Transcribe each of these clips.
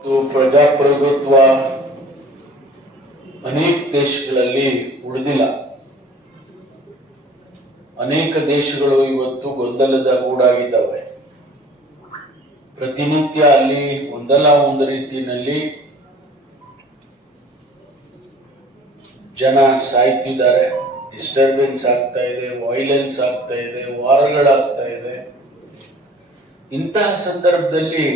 ಪ್ರಜಾಪ್ರಭುತ್ವ ಅನೇಕ ದೇಶಗಳಲ್ಲಿ ಉಳಿದಿಲ್ಲ. ಅನೇಕ ದೇಶಗಳು ಇವತ್ತು ಗೊಂದಲದ ಗೂಡಾಗಿದ್ದಾವೆ. ಪ್ರತಿನಿತ್ಯ ಅಲ್ಲಿ ಒಂದಲ್ಲ ಒಂದು ರೀತಿಯಲ್ಲಿ ಜನ ಸಾಯ್ತಿದ್ದಾರೆ, ಡಿಸ್ಟರ್ಬೆನ್ಸ್ ಆಗ್ತಾ ಇದೆ, ವೈಲೆನ್ಸ್ ಆಗ್ತಾ ಇದೆ, ವಾರಗಳಾಗ್ತಾ ಇದೆ. ಇಂತಹ ಸಂದರ್ಭದಲ್ಲಿ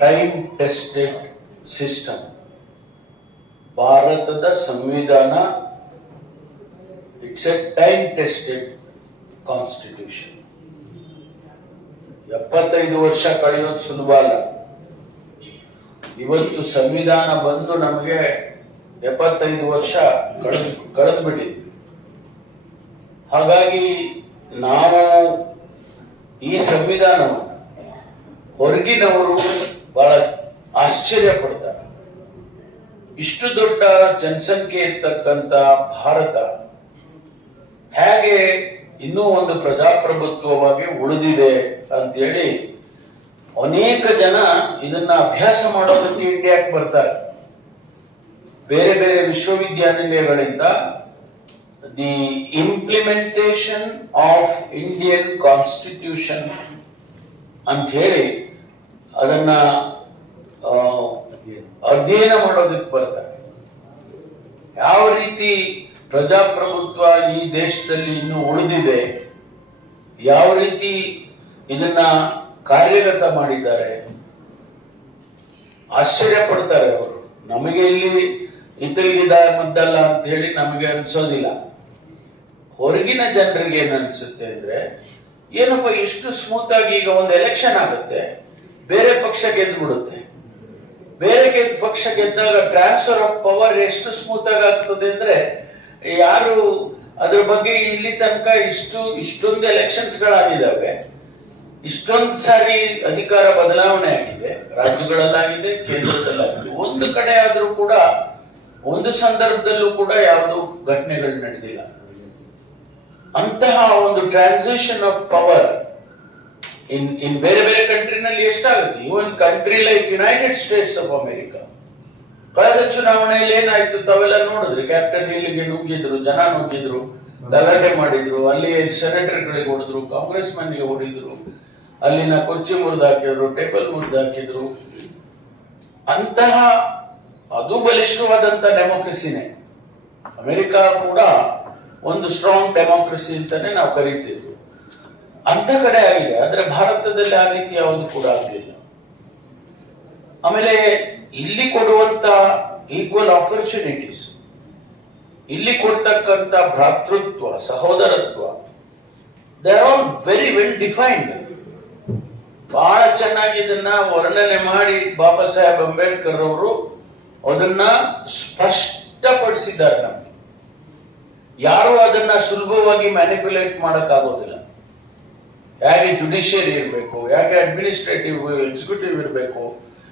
ಟೈಮ್ ಟೆಸ್ಟೆಡ್ ಸಿಸ್ಟಮ್ ಭಾರತದ ಸಂವಿಧಾನ, it's A time tested constitution. 75 ವರ್ಷ ಕಳೆಯೋದು ಸುಲಭ ಅಲ್ಲ. ಇವತ್ತು ಸಂವಿಧಾನ ಬಂದು ನಮಗೆ 75 ವರ್ಷ ಕಳೆದ್ಬಿಟ್ಟಿದೆ. ಹಾಗಾಗಿ ನಾವು ಈ ಸಂವಿಧಾನವನ್ನು ಹೊರಗಿನವರು ಬಹಳ ಆಶ್ಚರ್ಯ ಪಡ್ತಾರೆ. ಇಷ್ಟು ದೊಡ್ಡ ಜನಸಂಖ್ಯೆ ಇರ್ತಕ್ಕಂಥ ಭಾರತ ಹೇಗೆ ಇನ್ನೂ ಒಂದು ಪ್ರಜಾಪ್ರಭುತ್ವವಾಗಿ ಉಳಿದಿದೆ ಅಂತೇಳಿ ಅನೇಕ ಜನ ಇದನ್ನ ಅಭ್ಯಾಸ ಮಾಡೋದಕ್ಕೆ ಇಂಡಿಯಾಕ್ಕೆ ಬರ್ತಾರೆ. ಬೇರೆ ಬೇರೆ ವಿಶ್ವವಿದ್ಯಾನಿಲಯಗಳಿಂದ the implementation of Indian constitution ಅಂತ ಹೇಳಿ ಅದನ್ನ ಅಧ್ಯಯನ ಮಾಡೋದಕ್ಕೆ ಬರ್ತಾರೆ. ಯಾವ ರೀತಿ ಪ್ರಜಾಪ್ರಭುತ್ವ ಈ ದೇಶದಲ್ಲಿ ಇನ್ನೂ ಉಳಿದಿದೆ, ಯಾವ ರೀತಿ ಇದನ್ನ ಕಾರ್ಯಗತ ಮಾಡಿದ್ದಾರೆ, ಆಶ್ಚರ್ಯ ಪಡ್ತಾರೆ ಅವರು. ನಮಗೆ ಇಲ್ಲಿ ಇದ್ದಲ್ಲಿದ ಮದ್ದಲ್ಲ ಅಂತ ಹೇಳಿ ನಮಗೆ ಅನ್ಸೋದಿಲ್ಲ. ಹೊರಗಿನ ಜನರಿಗೆ ಏನ್ ಅನ್ಸುತ್ತೆ ಅಂದ್ರೆ, ಏನಪ್ಪ ಎಷ್ಟು ಸ್ಮೂತ್ ಆಗಿ ಈಗ ಒಂದು ಎಲೆಕ್ಷನ್ ಆಗುತ್ತೆ, ಬೇರೆ ಪಕ್ಷ ಗೆದ್ದು ಬಿಡುತ್ತೆ. ಬೇರೆ ಪಕ್ಷ ಗೆದ್ದಾಗ ಟ್ರಾನ್ಸ್ಫರ್ ಆಫ್ ಪವರ್ ಎಷ್ಟು ಸ್ಮೂತ್ ಆಗಿ ಆಗ್ತದೆ ಅಂದ್ರೆ, ಯಾರು ಅದ್ರ ಬಗ್ಗೆ ಇಲ್ಲಿ ತನಕ ಇಷ್ಟೊಂದು ಎಲೆಕ್ಷನ್ಸ್ ಗಳಾಗಿದ್ದಾವೆ, ಇಷ್ಟೊಂದು ಸಾರಿ ಅಧಿಕಾರ ಬದಲಾವಣೆ ಆಗಿದೆ, ರಾಜ್ಯಗಳಲ್ಲಾಗಿದೆ, ಕೇಂದ್ರದಲ್ಲಾಗಿದೆ. ಒಂದು ಕಡೆ ಆದ್ರೂ ಕೂಡ ಒಂದು ಸಂದರ್ಭದಲ್ಲೂ ಕೂಡ ಯಾವುದು ಘಟನೆಗಳು ನಡೆದಿಲ್ಲ. ಅಂತಹ ಒಂದು ಟ್ರಾನ್ಸಿಷನ್ ಆಫ್ ಪವರ್ ಇನ್ ಬೇರೆ ಬೇರೆ ಕಂಟ್ರಿನಲ್ಲಿ ಎಷ್ಟಾಗುತ್ತೆ. Even country like United States of America ಕಳೆದ ಚುನಾವಣೆಯಲ್ಲಿ ಏನಾಯ್ತು ತಾವೆಲ್ಲ ನೋಡಿದ್ರಿ. ಕ್ಯಾಪ್ಟನ್ ಹಿಲ್ಗೆ ನುಗ್ಗಿದ್ರು, ಜನ ನುಗ್ಗಿದ್ರು, ಗಲಾಟೆ ಮಾಡಿದ್ರು, ಅಲ್ಲಿ ಸೆನೆಟರ್ಗಳಿಗೆ ಹೊಡೆದ್ರು, ಕಾಂಗ್ರೆಸ್ ಮನ್ಗೆ ಹೊಡೆದ್ರು, ಅಲ್ಲಿನ ಕುರ್ಚಿ ಮುರಿದು ಹಾಕಿದ್ರು, ಟೇಬಲ್ ಮುರಿದು ಹಾಕಿದ್ರು. ಅಂತಹ ಅದು ಬಲಿಷ್ಠವಾದಂತ ಡೆಮೋಕ್ರಸಿನೇ. ಅಮೆರಿಕ ಕೂಡ ಒಂದು ಸ್ಟ್ರಾಂಗ್ ಡೆಮೋಕ್ರಸಿ ಅಂತಾನೆ ನಾವು ಕರೀತಿದ್ವಿ. ಅಂತ ಕಡೆ ಆಗಿದೆ. ಆದ್ರೆ ಭಾರತದಲ್ಲಿ ಆ ರೀತಿ ಯಾವುದು ಕೂಡ ಆಗಲಿಲ್ಲ. ಆಮೇಲೆ ಇಲ್ಲಿ ಕೊಡುವಂತ ಈಕ್ವಲ್ ಆಪರ್ಚುನಿಟೀಸ್, ಇಲ್ಲಿ ಕೊಡ್ತಕ್ಕಂಥ ಭ್ರಾತೃತ್ವ, ಸಹೋದರತ್ವ, they are all very well defined. ಬಹಳ ಚೆನ್ನಾಗಿ ಇದನ್ನ ವರ್ಣನೆ ಮಾಡಿ ಬಾಬಾ ಸಾಹೇಬ್ ಅಂಬೇಡ್ಕರ್ ಅವರು ಅದನ್ನ ಸ್ಪಷ್ಟಪಡಿಸಿದ್ದಾರೆ. ನಮ್ಗೆ ಯಾರು ಅದನ್ನ ಸುಲಭವಾಗಿ ಮ್ಯಾನಿಪ್ಯುಲೇಟ್ ಮಾಡಕ್ಕಾಗೋದಿಲ್ಲ. ಹೇಗೆ ಜುಡಿಷಿಯರಿ ಇರಬೇಕು, ಹೇಗೆ ಅಡ್ಮಿನಿಸ್ಟ್ರೇಟಿವ್ ಎಕ್ಸಿಕ್ಯೂಟಿವ್ ಇರಬೇಕು,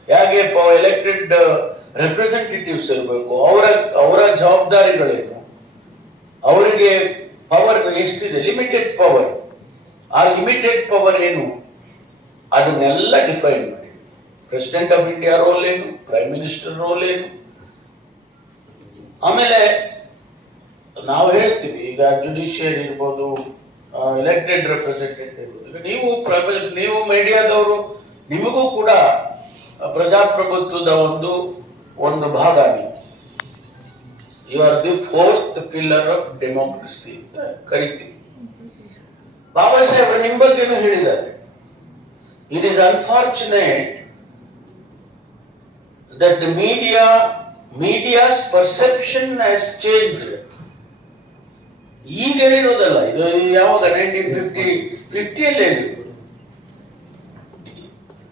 ಹೇಗೆ ಎಲೆಕ್ಟೆಡ್ ರೆಪ್ರೆಸೆಂಟೇಟಿವ್ಸ್ ಇರಬೇಕು, ಅವರ ಜವಾಬ್ದಾರಿಗಳೇನು, ಅವರಿಗೆ ಪವರ್ ಎಷ್ಟಿದೆ, ಲಿಮಿಟೆಡ್ ಪವರ್, ಆ ಲಿಮಿಟೆಡ್ ಪವರ್ ಏನು, ಅದನ್ನೆಲ್ಲ ಡಿಫೈನ್ ಮಾಡಿ. ಪ್ರೆಸಿಡೆಂಟ್ ಆಫ್ ಇಂಡಿಯಾ ರೋಲ್ ಏನು, ಪ್ರೈಮ್ ಮಿನಿಸ್ಟರ್ ರೋಲ್ ಏನು. ಆಮೇಲೆ ನಾವು ಹೇಳ್ತೀವಿ ಈಗ ಜುಡಿಷಿಯರಿ ಇರ್ಬೋದು, ಎಲೆಕ್ಟೆಡ್ ರೆಪ್ರೆಸೆಂಟೇಟಿವ್ ಇರ್ಬೋದು. ನೀವು ಮೀಡಿಯಾದವರು, ನಿಮಗೂ ಕೂಡ ಪ್ರಜಾಪ್ರಭುತ್ವದ ಒಂದು ಭಾಗ. You are the 4th pillar of democracy ಅಂತ ಕರಿತೀವಿ. ಬಾಬಾ ಸಾಹೇಬ್ ನಿಮ್ಮ ಬಗ್ಗೆನೂ ಹೇಳಿದ್ದಾರೆ. It is unfortunate that the media's perception has changed. ಈಗ ಹೇಳಿರೋದಲ್ಲ, ಇದು ಯಾವಾಗ 1950 ಹೇಳಿದ್ರು.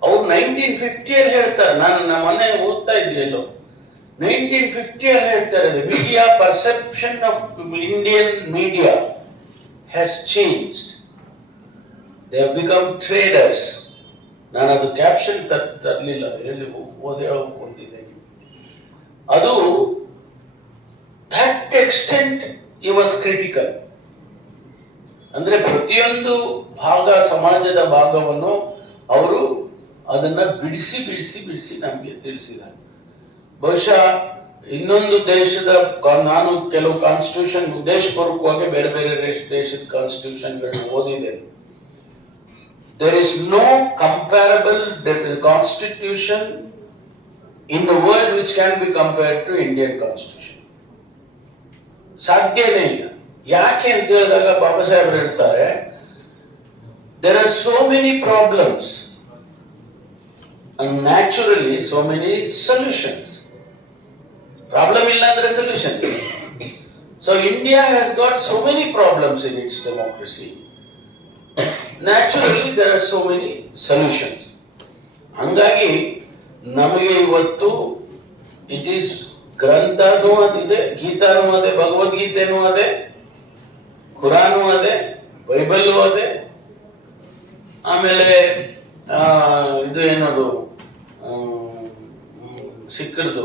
ಅವ್ರು 1950 ಹೇಳ್ತಾರೆ. ನಾನು ಮೊನ್ನೆ ಓದ್ತಾ ಇದ್ದೆ ಎಲ್ಲೋ, 1950 ಹೇಳ್ತಾರೆ, media perception of Indian media has changed, they have become traders. ನಾನು ಅದು ಕ್ಯಾಪ್ಷನ್ ತರಲಿಲ್ಲ, ಓದಿದ್ದೇನೆ. ಅದು that extent he was critical. ಅಂದ್ರೆ ಪ್ರತಿಯೊಂದು ಭಾಗ, ಸಮಾಜದ ಭಾಗವನ್ನು ಅವರು ಅದನ್ನ ಬಿಡಿಸಿ ಬಿಡಿಸಿ ಬಿಡಿಸಿ ನಮಗೆ ತಿಳಿಸಿದ್ದಾರೆ. ಬಹುಶಃ ಇನ್ನೊಂದು ದೇಶದ ನಾನು ಕೆಲವು ಕಾನ್ಸ್ಟಿಟ್ಯೂಷನ್ ಉದ್ದೇಶಪೂರ್ವಕವಾಗಿ ಬೇರೆ ಬೇರೆ ದೇಶದ ಕಾನ್ಸ್ಟಿಟ್ಯೂಷನ್ಗಳನ್ನ ಓದಿದ್ದೇನೆ. There is no comparable constitution in the world which can be compared to Indian constitution. ಸಾಧ್ಯನೇ ಇಲ್ಲ. ಯಾಕೆ ಅಂತ ಹೇಳಿದಾಗ ಬಾಬಾ ಸಾಹೇಬರು ಹೇಳ್ತಾರೆ, there are so many problems and naturally so many solutions. Problem illa andre solution. So India has got so many problems in its democracy. Naturally there are so many solutions. ಹಂಗಾಗಿ ನಮಗೆ ಇವತ್ತು ಇಟ್ ಈಸ್ ಗ್ರಂಥನೂ ಅದಿದೆ, ಗೀತಾನೂ ಅದೇ, ಭಗವದ್ಗೀತೆನೂ ಅದೇ, ಕುರಾನು ಅದೇ, Bible ಅದೇ, ಆಮೇಲೆ ಇದು ಏನದು ಸಿಕ್ಕರ್ದು